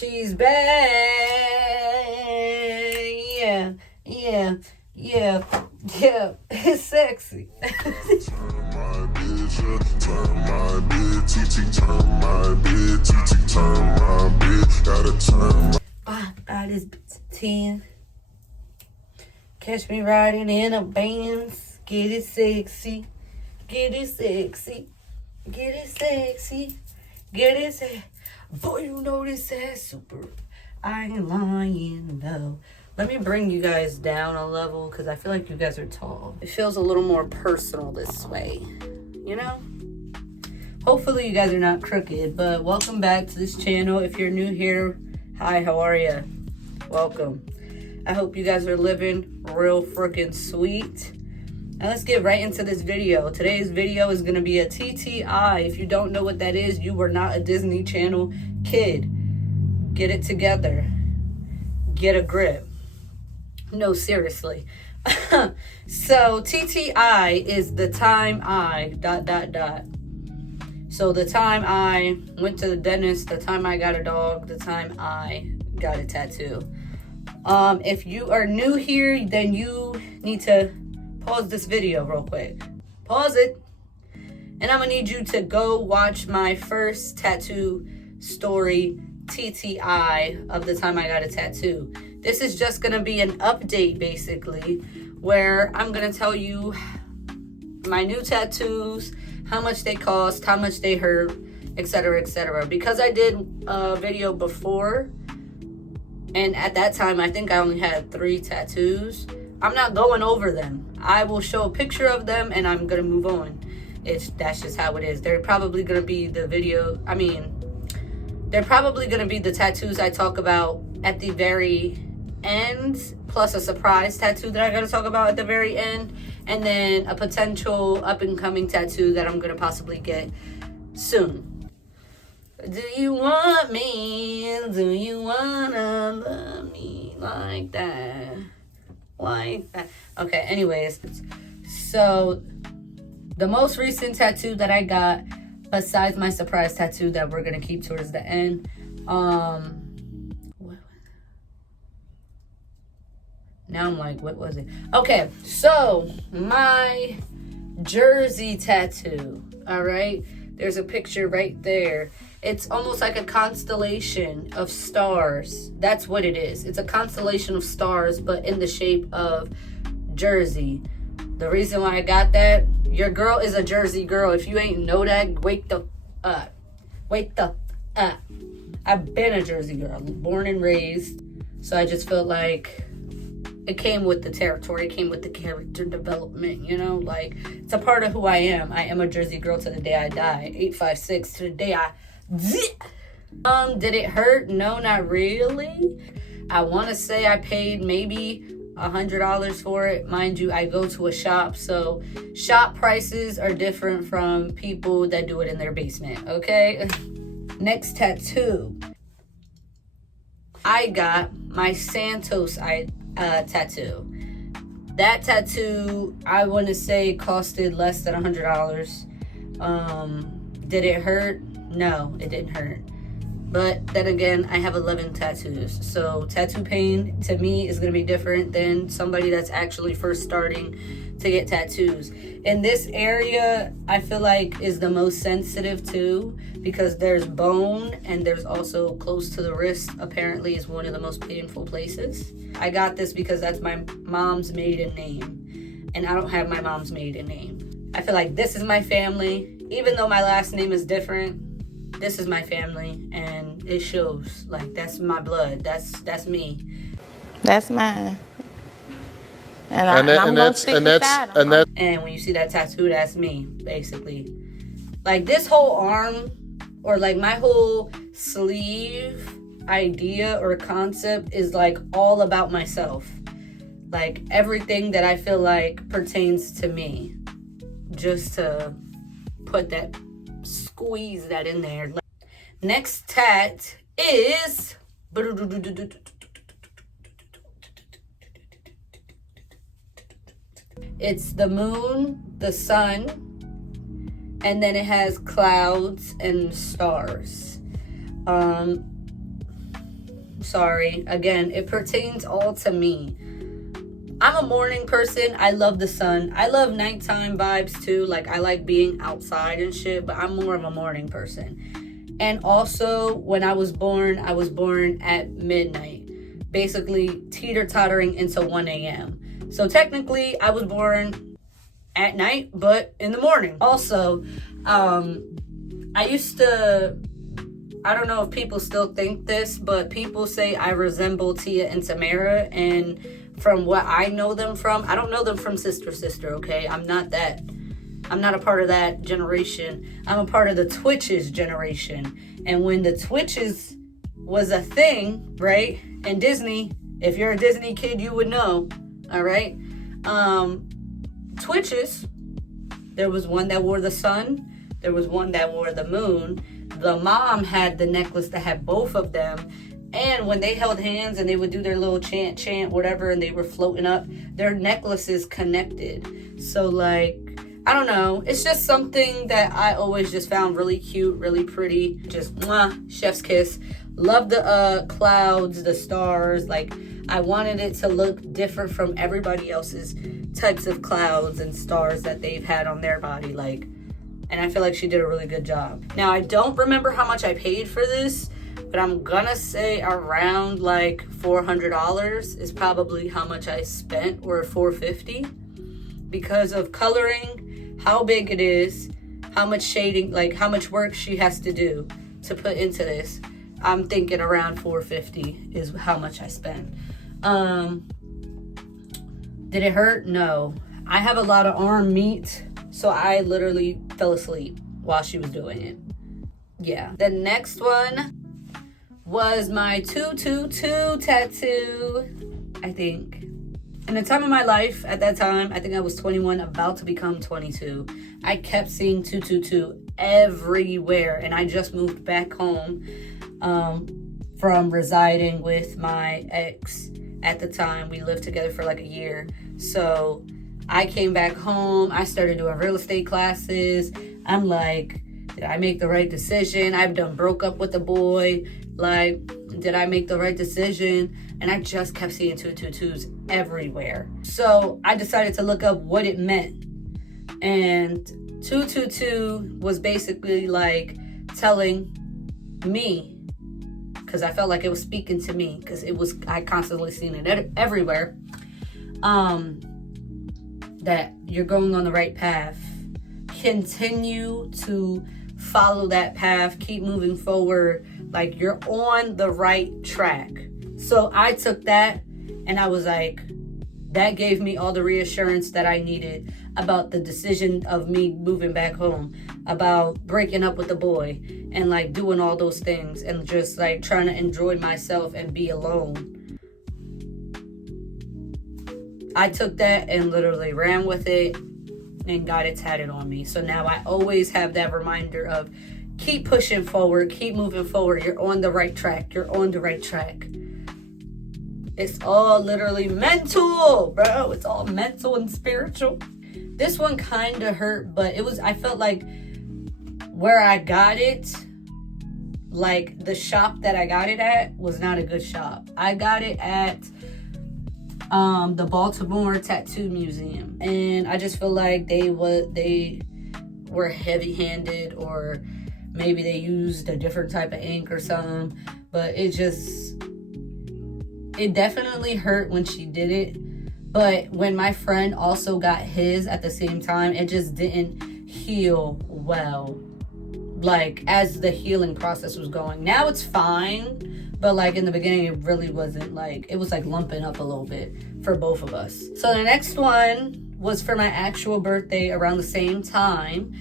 She's back. Yeah, yeah, yeah, yeah. It's sexy. Buy this 10. Catch me riding in a Benz. Get it sexy. Get it sexy. Get it sexy. Get it sexy. Boy, you know this ass super. I ain't lying though. Let me bring you guys down a level because I feel like you guys are tall. It feels a little more personal this way, you know? Hopefully you guys are not crooked, but welcome back to this channel. If you're new here, hi, how are ya? Welcome. I hope you guys are living real freaking sweet. Now let's get right into this video. Today's video is going to be a TTI. If you don't know what that is, you were not a Disney Channel kid. Get it together. Get a grip. No, seriously. So TTI is the time I ... So the time I went to the dentist, the time I got a dog, the time I got a tattoo. If you are new here, then you need to pause this video real quick. Pause it. And I'm gonna need you to go watch my first tattoo story, TTI, of the time I got a tattoo. This is just gonna be an update, basically, where I'm gonna tell you my new tattoos, how much they cost, how much they hurt, etc., etc. Because I did a video before, and at that time, I think I only had 3 tattoos. I'm not going over them. I will show a picture of them, and I'm gonna move on. That's just how it is. They're probably gonna be the they're probably gonna be the tattoos I talk about at the very end, plus a surprise tattoo that I gotta talk about at the very end, and then a potential up-and-coming tattoo that I'm gonna possibly get soon. Do you want me? Do you wanna love me like that? Like that? Okay, anyways. So, the most recent tattoo that I got, besides my surprise tattoo that we're gonna keep towards the end, now I'm like, what was it? Okay, so my Jersey tattoo, all right? There's a picture right there. It's almost like a constellation of stars. That's what it is. It's a constellation of stars, but in the shape of Jersey. The reason why I got that, your girl is a Jersey girl. If you ain't know that, wake the up. Wake the up. I've been a Jersey girl, born and raised. So I just felt like it came with the territory, it came with the character development, you know? Like, it's a part of who I am. I am a Jersey girl to the day I die. 856 to the day I... Did it hurt? No, not really. I want to say I paid maybe $100 for it. Mind you, I go to a shop, so shop prices are different from people that do it in their basement, okay? Next tattoo. I got my Santos tattoo. That tattoo, I want to say, costed less than $100. Did it hurt? No, it didn't hurt. But then again, I have 11 tattoos. So tattoo pain to me is going to be different than somebody that's actually first starting to get tattoos. In this area, I feel like is the most sensitive too, because there's bone and there's also close to the wrist, apparently is one of the most painful places. I got this because that's my mom's maiden name, and I don't have my mom's maiden name. I feel like this is my family. Even though my last name is different, this is my family, and it shows. Like, that's my blood. That's me. That's mine. And when you see that tattoo, that's me, basically. Like, this whole arm, or like my whole sleeve idea or concept is like all about myself. Like, everything that I feel like pertains to me. Just to put that, squeeze that in there. Next tat is it's the moon, the sun, and then it has clouds and stars. Sorry. Again, it pertains all to me. I'm a morning person. I love the sun. I love nighttime vibes too. Like, I like being outside and shit, but I'm more of a morning person. And also, when I was born at midnight, basically teeter-tottering into 1 a.m. So technically, I was born at night, but in the morning. Also, I used to, I don't know if people still think this, but people say I resemble Tia and Tamara, and from what I know them from, I don't know them from Sister, okay? I'm not a part of that generation. I'm a part of the Twitches generation. And when the Twitches was a thing, right? And Disney, if you're a Disney kid, you would know, all right? Twitches, there was one that wore the sun. There was one that wore the moon. The mom had the necklace that had both of them. And when they held hands and they would do their little chant, whatever, and they were floating up, their necklaces connected. So, like, I don't know. It's just something that I always just found really cute, really pretty. Just, mwah, chef's kiss. Love the clouds, the stars. Like, I wanted it to look different from everybody else's types of clouds and stars that they've had on their body. Like, and I feel like she did a really good job. Now, I don't remember how much I paid for this, but I'm gonna say around like $400 is probably how much I spent, or $450, because of coloring, how big it is, how much shading, like how much work she has to do to put into this. I'm thinking around $450 is how much I spent. Did it hurt? No. I have a lot of arm meat, so I literally fell asleep while she was doing it. Yeah. The next one was my 222 tattoo, I think. In the time of my life, at that time, I think I was 21, about to become 22. I kept seeing 222 everywhere, and I just moved back home from residing with my ex at the time. We lived together for like a year. So I came back home. I started doing real estate classes. I'm like, did I make the right decision? I've done broke up with a boy. Like, did I make the right decision? And I just kept seeing 222s everywhere. So I decided to look up what it meant. And 222 was basically like telling me, because I felt like it was speaking to me, because I constantly seen it everywhere, that you're going on the right path. Continue to follow that path. Keep moving forward. Like, you're on the right track. So I took that and I was like, that gave me all the reassurance that I needed about the decision of me moving back home, about breaking up with the boy, and like doing all those things, and just like trying to enjoy myself and be alone. I took that and literally ran with it and got it tatted on me. So now I always have that reminder of keep pushing forward, keep moving forward. You're on the right track. You're on the right track. It's all literally mental, bro. It's all mental and spiritual. This one kind of hurt, but I felt like where I got it, like the shop that I got it at was not a good shop. I got it at the Baltimore Tattoo Museum, and I just feel like they were heavy-handed, or maybe they used a different type of ink or something, but it definitely hurt when she did it. But when my friend also got his at the same time, it just didn't heal well, like as the healing process was going. Now it's fine, but like in the beginning it really wasn't. Like, it was like lumping up a little bit for both of us. So the next one was for my actual birthday around the same time,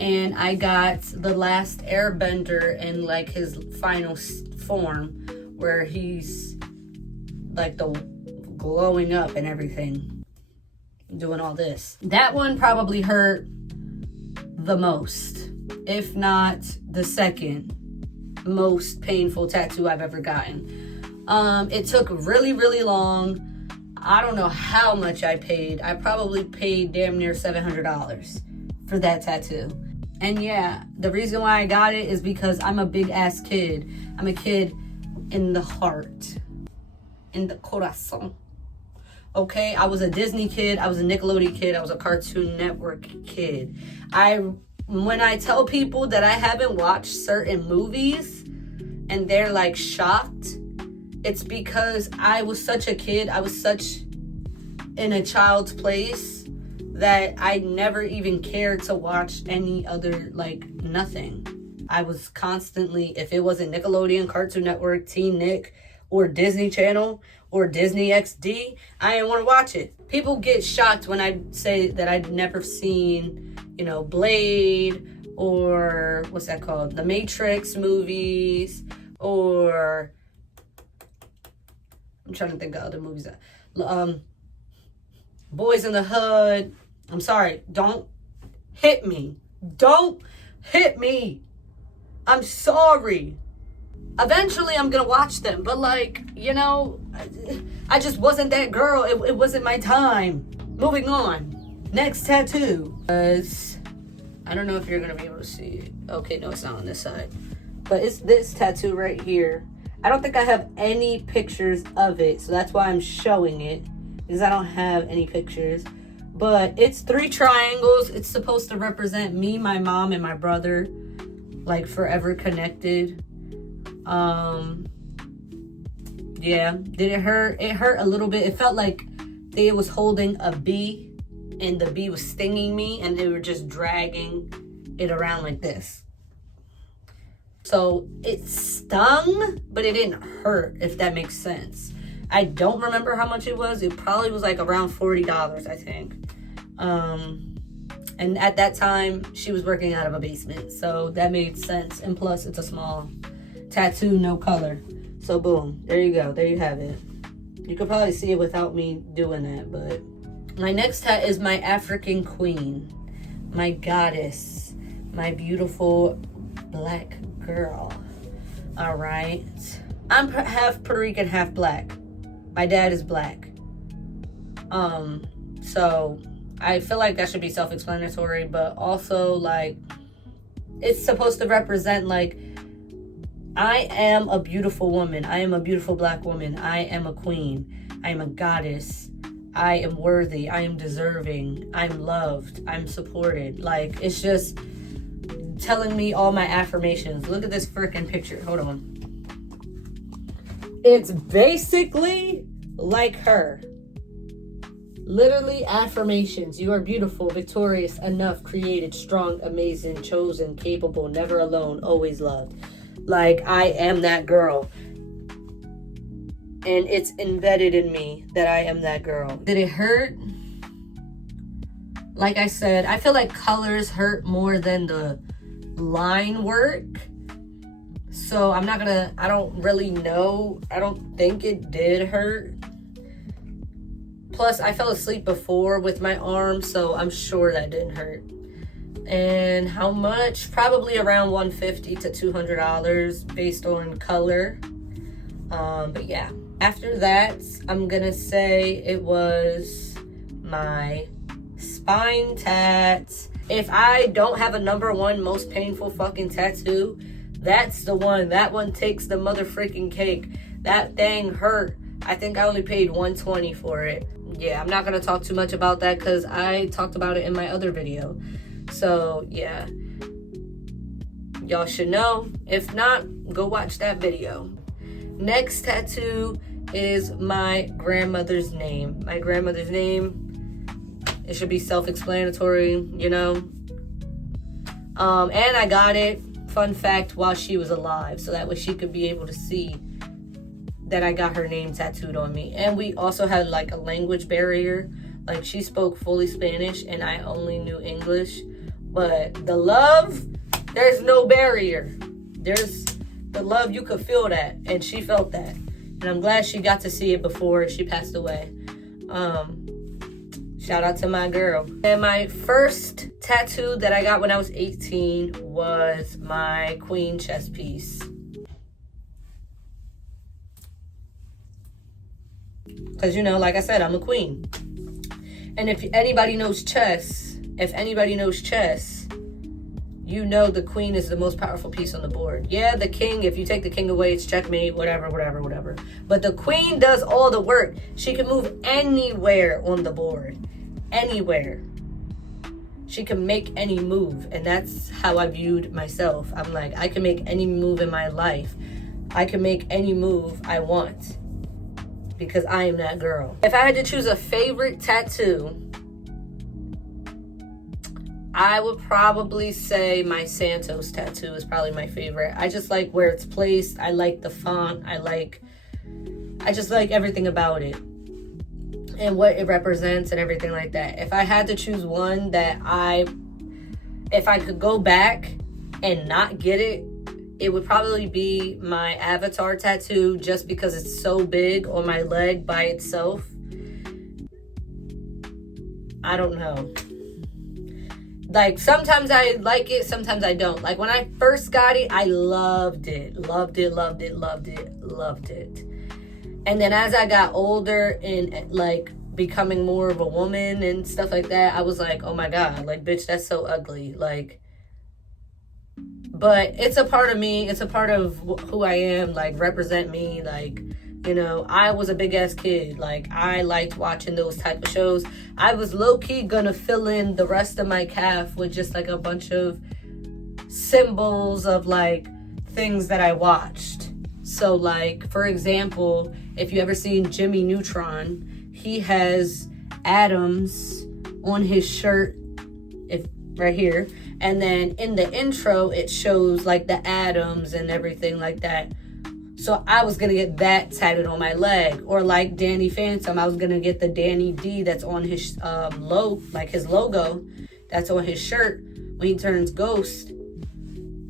and I got The Last Airbender in like his final form, where he's like the glowing up and everything, doing all this. That one probably hurt the most, if not the second most painful tattoo I've ever gotten. It took really, really long. I don't know how much I paid. I probably paid damn near $700 for that tattoo. And yeah, the reason why I got it is because I'm a big ass kid. I'm a kid in the heart, in the corazon. Okay, I was a Disney kid, I was a Nickelodeon kid, I was a Cartoon Network kid. When I tell people that I haven't watched certain movies and they're like shocked, it's because I was such a kid, I was such in a child's place that I never even cared to watch any other, like, nothing. I was constantly, if it wasn't Nickelodeon, Cartoon Network, Teen Nick, or Disney Channel, or Disney XD, I didn't want to watch it. People get shocked when I say that I'd never seen, you know, Blade, or what's that called? The Matrix movies, or I'm trying to think of other movies. Boys in the Hood. I'm sorry. Don't hit me. Don't hit me. I'm sorry. Eventually, I'm going to watch them. But, like, you know, I just wasn't that girl. It wasn't my time. Moving on. Next tattoo. I don't know if you're going to be able to see it. Okay, no, it's not on this side. But it's this tattoo right here. I don't think I have any pictures of it. So that's why I'm showing it. Because I don't have any pictures. But it's 3 triangles. It's supposed to represent me, my mom, and my brother. Like, forever connected. Yeah. Did it hurt? It hurt a little bit. It felt like they was holding a bee. And the bee was stinging me. And they were just dragging it around like this. So it stung, but it didn't hurt, if that makes sense. I don't remember how much it was. It probably was like around $40, I think. And at that time, she was working out of a basement. So that made sense. And plus, it's a small tattoo, no color. So boom, there you go. There you have it. You could probably see it without me doing that. But my next tat is my African queen. My goddess. My beautiful black girl. All right. I'm half Puerto Rican, half black. My dad is black. So I feel like that should be self-explanatory, but also, like, it's supposed to represent, like, I am a beautiful woman. I am a beautiful black woman. I am a queen. I am a goddess. I am worthy. I am deserving. I'm loved. I'm supported. Like, it's just telling me all my affirmations. Look at this freaking picture. Hold on. It's basically like her. Literally affirmations. You are beautiful, victorious, enough, created, strong, amazing, chosen, capable, never alone, always loved. Like, I am that girl. And it's embedded in me that I am that girl. Did it hurt? Like I said, I feel like colors hurt more than the line work. So I don't really know. I don't think it did hurt. Plus, I fell asleep before with my arm, so I'm sure that didn't hurt. And how much? Probably around $150 to $200 based on color. But yeah. After that, I'm gonna say it was my spine tat. If I don't have a number 1 most painful fucking tattoo, that's the one. That one takes the motherfucking cake. That thing hurt. I think I only paid $120 for it. Yeah, I'm not gonna talk too much about that because I talked about it in my other video. So yeah, y'all should know. If not, go watch that video. Next tattoo is my grandmother's name. My grandmother's name, it should be self-explanatory, you know. And I got it, fun fact, while she was alive, so that way she could be able to see that I got her name tattooed on me. And we also had like a language barrier. Like, she spoke fully Spanish and I only knew English. But the love, there's no barrier. There's the love, you could feel that. And she felt that. And I'm glad she got to see it before she passed away. Shout out to my girl. And my first tattoo that I got when I was 18 was my queen chest piece. Because, you know, like I said, I'm a queen. And if anybody knows chess, you you know the queen is the most powerful piece on the board. Yeah, the king, if you take the king away, it's checkmate, whatever. But the queen does all the work. She can move anywhere on the board. Anywhere. She can make any move. And that's how I viewed myself. I'm like, I can make any move in my life. I can make any move I want. Because I am that girl. If I had to choose a favorite tattoo, I would probably say my Santos tattoo is probably my favorite. I just like where it's placed. I like the font. I just like everything about it and what it represents and everything like that. If I had to choose one that if I could go back and not get it, it would probably be my Avatar tattoo, just because it's so big on my leg by itself. I don't know. Like, sometimes I like it, sometimes I don't. Like, when I first got it, I loved it. And then as I got older and, like, becoming more of a woman and stuff like that, I was like, oh my God, like, bitch, that's so ugly. Like, but it's a part of me. It's a part of who I am, like, represent me. Like, you know, I was a big ass kid. Like, I liked watching those type of shows. I was low-key gonna fill in the rest of my calf with just like a bunch of symbols of like things that I watched. So like, for example, if you ever seen Jimmy Neutron, he has atoms on his shirt, if right here. And then in the intro, it shows like the atoms and everything like that. So I was going to get that tatted on my leg. Or like Danny Phantom, I was going to get the Danny D that's on his his logo that's on his shirt when he turns ghost.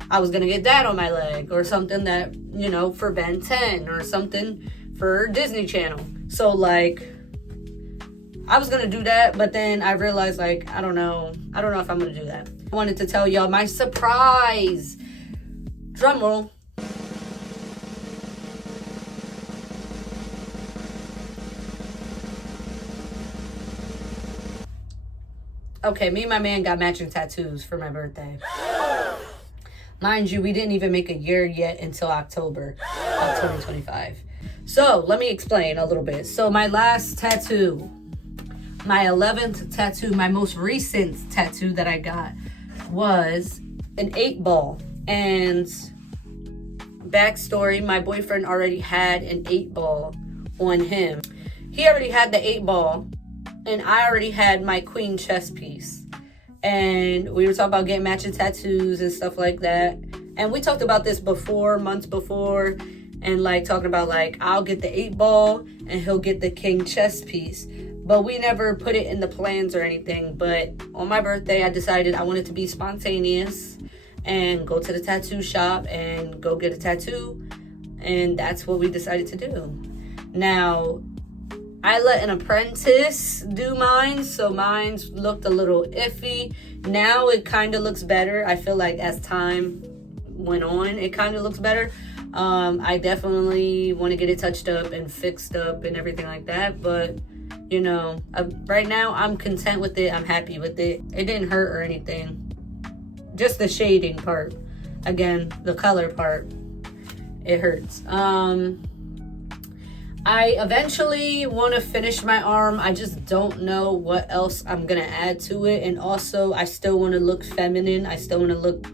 I was going to get that on my leg. Or something that, you know, for Ben 10 or something for Disney Channel. So like, I was going to do that, but then I realized, like, I don't know if I'm going to do that. I wanted to tell y'all my surprise. Drum roll. Okay, me and my man got matching tattoos for my birthday. Mind you, we didn't even make a year yet until October of 2025. So, let me explain a little bit. So, my last tattoo, my 11th tattoo, my most recent tattoo that I got was an 8-ball. And backstory, my boyfriend already had an 8-ball on him. He already had the 8-ball, and I already had my queen chest piece. And we were talking about getting matching tattoos and stuff like that. And we talked about this before, months before, and like talking about like, I'll get the 8-ball and he'll get the king chest piece. But we never put it in the plans or anything. But on my birthday, I decided I wanted to be spontaneous and go to the tattoo shop and go get a tattoo. And that's what we decided to do. Now, I let an apprentice do mine, so mine looked a little iffy. Now it kind of looks better. I feel like as time went on, it kind of looks better. I definitely want to get it touched up and fixed up and everything like that. But, you know, right now I'm content with it. I'm happy with it. It didn't hurt or anything. Just the shading part. Again, the color part. It hurts. I eventually want to finish my arm. I just don't know what else I'm going to add to it. And also, I still want to look feminine. I still want to look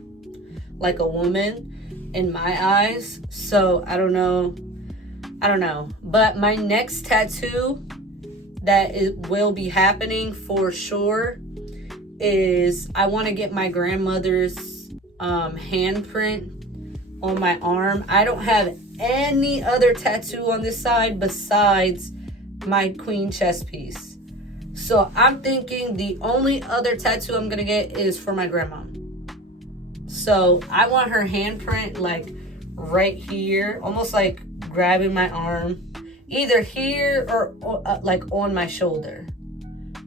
like a woman in my eyes. So, I don't know. But my next tattoo that will be happening for sure is I want to get my grandmother's handprint on my arm. I don't have any other tattoo on this side besides my queen chest piece. So I'm thinking the only other tattoo I'm gonna get is for my grandma. So I want her handprint like right here, almost like grabbing my arm, either here or like on my shoulder.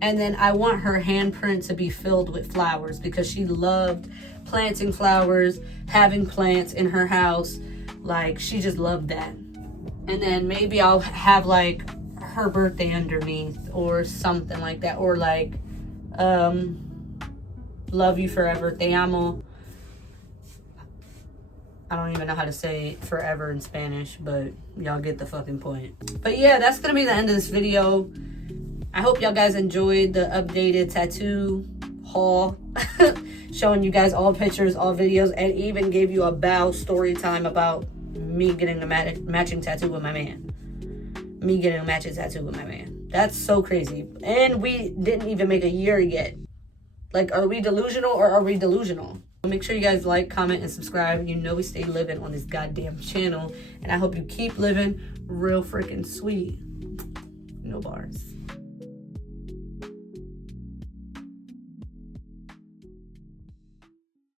And then I want her handprint to be filled with flowers because she loved planting flowers, having plants in her house. Like, she just loved that. And then maybe I'll have, like, her birthday underneath or something like that. Or, like, love you forever, te amo. I don't even know how to say forever in Spanish, but y'all get the fucking point. But yeah, that's gonna be the end of this video. I hope y'all guys enjoyed the updated tattoo haul. Showing you guys all pictures, all videos, and even gave you a bow story time about me getting a matching tattoo with my man. Me getting a matching tattoo with my man. That's so crazy. And we didn't even make a year yet. Like, are we delusional or are we delusional? Make sure you guys like, comment, and subscribe. You know we stay living on this goddamn channel. And I hope you keep living real freaking sweet. No bars.